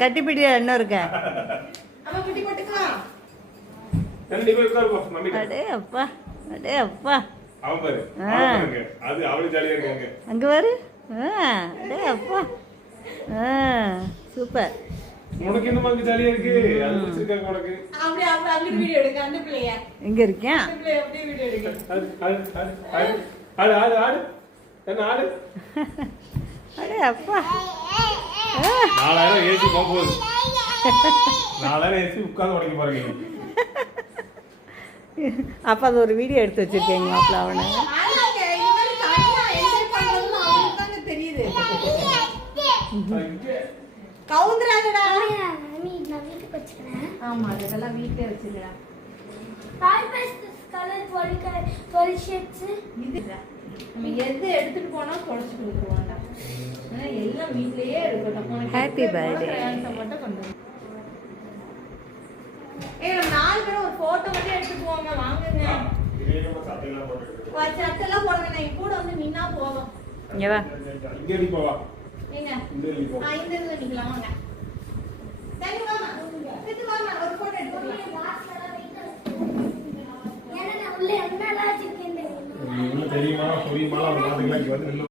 கட்டிப்பிடியா இன்னும் இருக்க. அடே அப்பா, அடே அப்பா, அங்க பாரு. அடே அப்பா, சூப்பர். உனக்கு என்ன மாதிரி ஜாலியா இருக்கு? அது பிடிச்சிருக்காங்க உனக்கு. அப்படியே அப்படியே வீடியோ எடுக்க அந்த பிள்ளைய. எங்க இருக்கேன்? அந்த பிள்ளைய அப்படியே வீடியோ எடுக்க. ஆடு ஆடு ஆடு. என்ன ஆடு? அடே அப்பா. 4000 ஏசி போகுது. 4000 ஏசி உட்கார்ந்து உடைக்க பாருங்க. அப்ப அது ஒரு வீடியோ எடுத்து வச்சிருக்கீங்க மாப்ள அவன. ஆனாங்க இந்த மாதிரி தனியா என்ஜாய் பண்றது அவங்களுக்கு தான் தெரியுது. கவுந்தராதடா. நான் வீட்டுக்கு வச்சுக்கிறேன். ஆமா அதெல்லாம் வீட்லயே வச்சிருக்கேன். கலர் 12 ஷேட்ஸ் இது நம்ம எது எடுத்துட்டு போனா தொடச்சு கொடுத்துருவாண்டா. எல்லாம் வீட்லயே இருக்கட்டும். Happy birthday. மட்டும் கொண்டு நம்ம 4 பேரும் ஒரு போட்டோ மட்டும் எடுத்துட்டு போங்க வாங்குங்க. சட்டெல்லாம் போடுங்க. நான் கூட வந்து நின்னா போவோம். இங்க வா. இங்க நீ போவா. எங்க? இந்த நீ போ. இந்த இதுல நிக்கலாம் வாங்க. சரி வாமா. இது வாமா ஒரு போட்டோ எடுத்துக்கலாம். ஏன்னா நான் உள்ள என்னலாம் வச்சிருக்கேன் தெரியுமா? புரியுமா? நான் வந்து